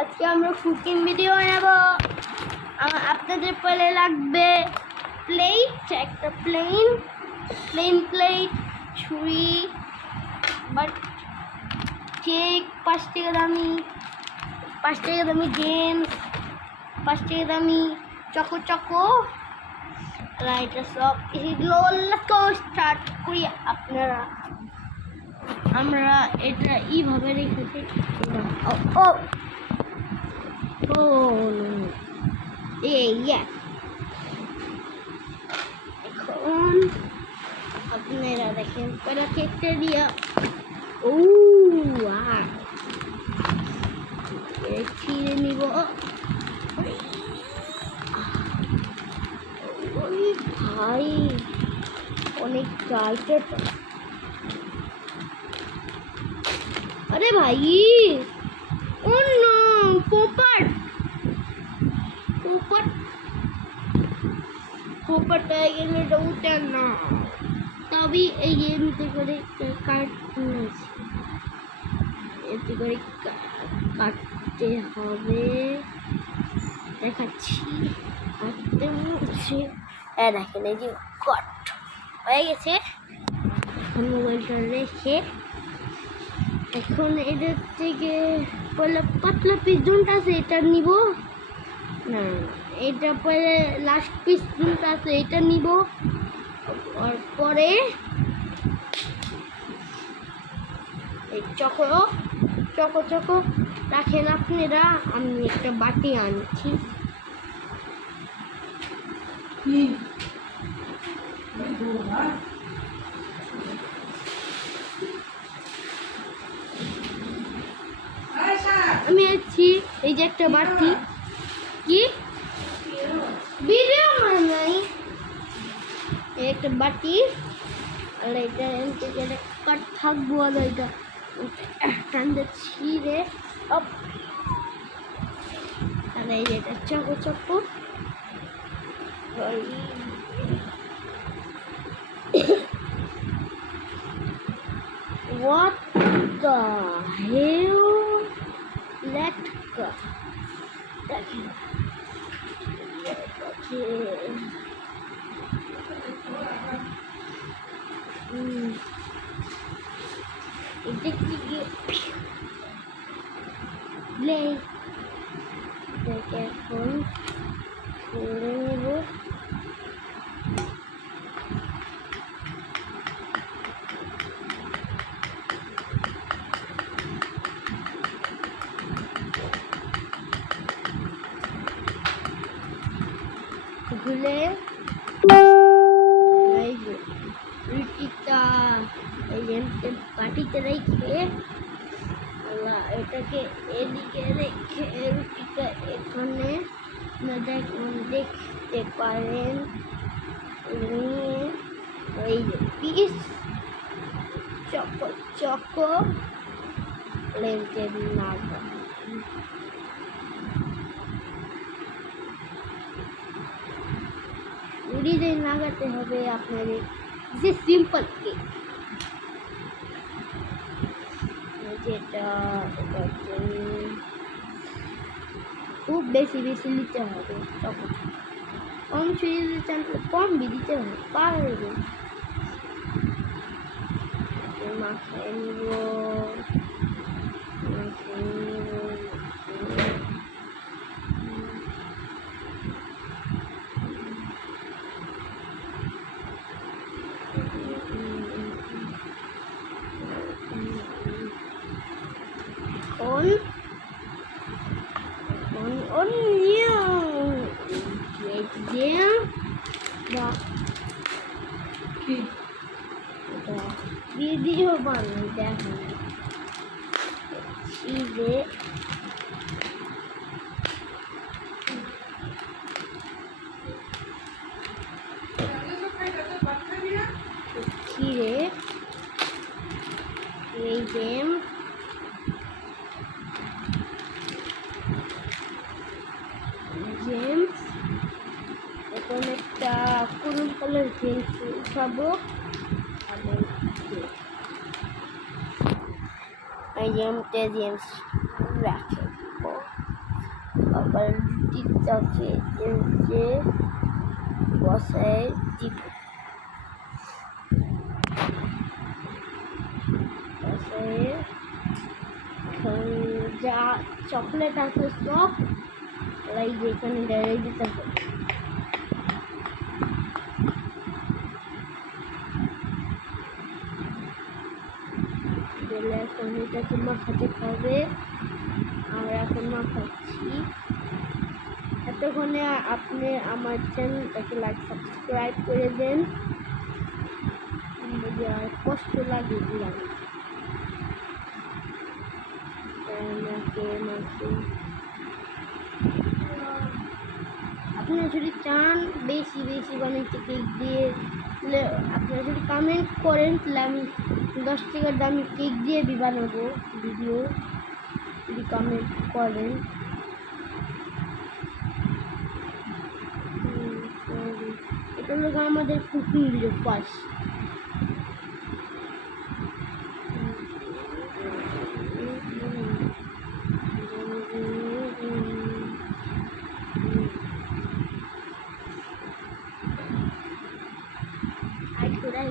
আজকে আমরা cooking video বানাবো। আপনাদের পরে লাগবে প্লেট, একটা প্লেন প্লেট, ছুরি, বাট কেক, 5 টাকা দামি জেমস, 5 টাকা দামি চকো এটা সব এগুলো স্টার্ট করি। আমরা এটা এইভাবে রেখেছি। এখন আপনারা দেখেন পয়লা কেকটা দিয়া ছিঁড়ে নিব। ভাই অনেক টাইট। আরে ভাই ও নো, পোপট গেলে এটা উঠে না। তবে এই এমনিতে করে কাটছি, এতে করে কাটতে হবে। দেখাচ্ছি কাটতে হচ্ছে। দেখেন এই যে কাট হয়ে গেছে। এখন মোবাইলটা রেখে এখন এটার থেকে পাতলা পিস জোনটা আছে এটা নিব না, এটা পরে লাস্ট পিস জোনটা আছে এটা নিব। আর পরে এই চকো রাখেন আপনারা। আমি একটা বাটি আনছি। আমি আছি এই যে একটা বাটি, কি ভিডিও নাই, একটা বাটি। আর এটা কাট থাকবো। আর এটা টানতে ছিঁড়ে আর এই যে এটা choco What the hell? Let's go. Okay. It's a play. Take a phone. খুলে এই যে রুটিটা এই যে বাটিতে রেখে এটাকে এদিকে রেখে রুটিটা এখানে দেখতে পারেন। এই যে পিস চকো লেন্সের নাগা উড়িয়ে লাগাতে হবে আপনাদের। যে সিম্পল কেক যেটা খুব বেশি নিতে হবে। তখন কম ছুঁয়ে দিতে চান কম দিতে হবে, পারবেন। মাথায় নিব ভিডিও বানাই দেখেন ছিঁড়ে এই গেম জেমস এখন একটা কোন কালার জেমস উঠাবো। I am the James Ratchet. টিকটকে যে বসায় দিব যা চকলেট আছে সব লাইক এখানে ডাইরেক্ট দিতে হবে দিলে এখন এটাকে মাখাতে হবে আমরা এখন মাখাচ্ছি এতক্ষণে আপনি আমার চ্যানেলটাকে লাইক সাবস্ক্রাইব করে দেন আর কষ্ট লাগে দিলাম আপনারা যদি চান বেশি বেশি বানাইতে কেক দিয়ে আপনারা যদি কমেন্ট করেন তাহলে আমি 10 টাকার দামি কেক দিয়ে বানাবো ভিডিও যদি কমেন্ট করেন এটা হলো আমাদের কুকিং ভিডিও ফার্স্ট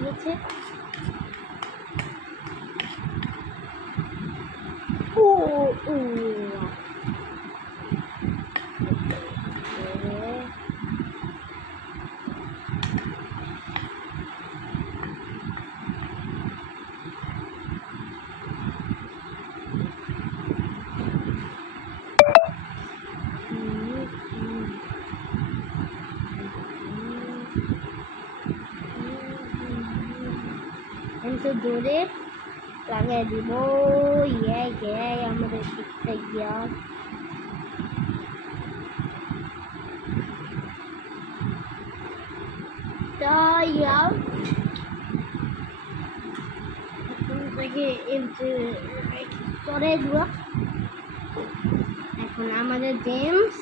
গেছে ও ও তো জোরে লাগিয়ে দিব ইয়ে আমাদের শিখতে গিয়া এখন আমাদের জেমস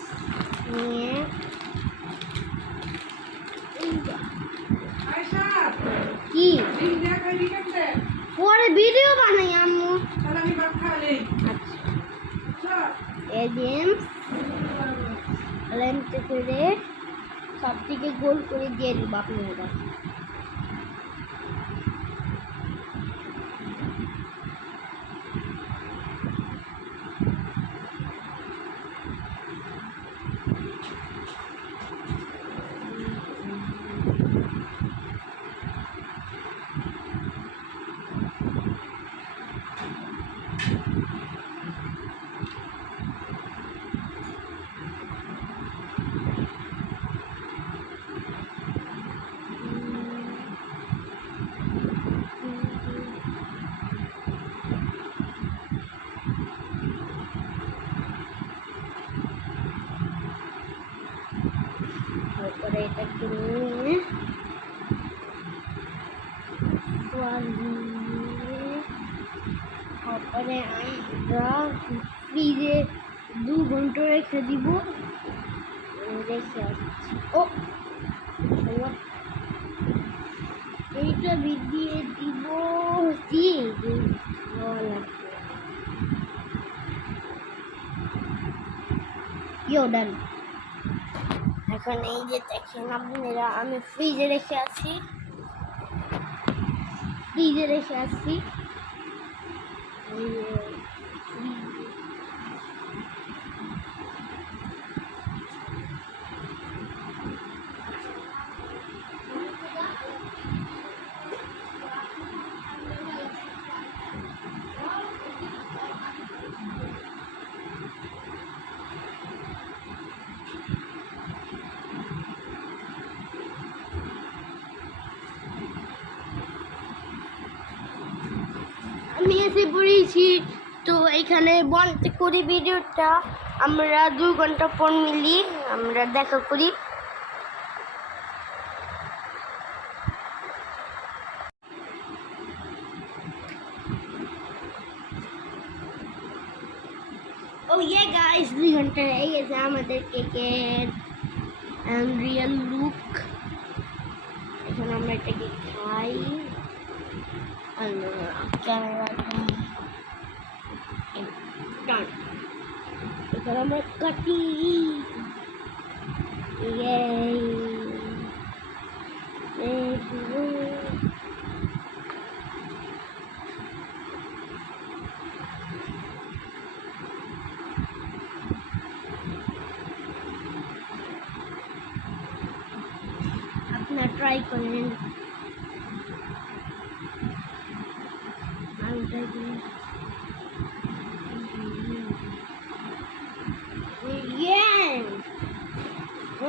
নিয়ে কি পরে ভিডিও বানাই আম্মু এই জেমস লেন্থ করে সব থেকে গোল করে দিয়ে দিব আপনারা তারপরে এটাকে নিয়ে তারপরে আমরা ফ্রিজে 2 ঘন্টা রেখে দিব রেখে আসছি ও এইটা দিয়ে দিব ডান এখন এই যে দেখেন আপনারা আমি ফ্রিজে রেখে আসি আমি এসে পড়েছি তো এখানে বন্ধ করি ভিডিওটা আমরা 2 ঘন্টা পর মিলি আমরা দেখা করি ও ইয়ে গাইস 2 ঘন্টা এই যে আমাদের কেকের রিয়েল লুক এখন আমরা এটাকে খাই ক্যামেরা এখন আমরা কাটি Yay! अपना ट्राई करें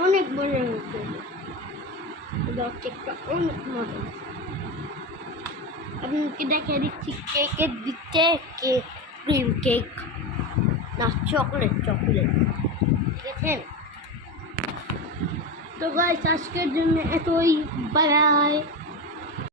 অনেক মজা হচ্ছে কেকটা অনেক মজা আপনাকে দেখে দিচ্ছি কেকের দিচ্ছে কেক ক্রিম কেক না চকলেট ঠিক আছে তো গাইস আজকের জন্য এতই বাই বাই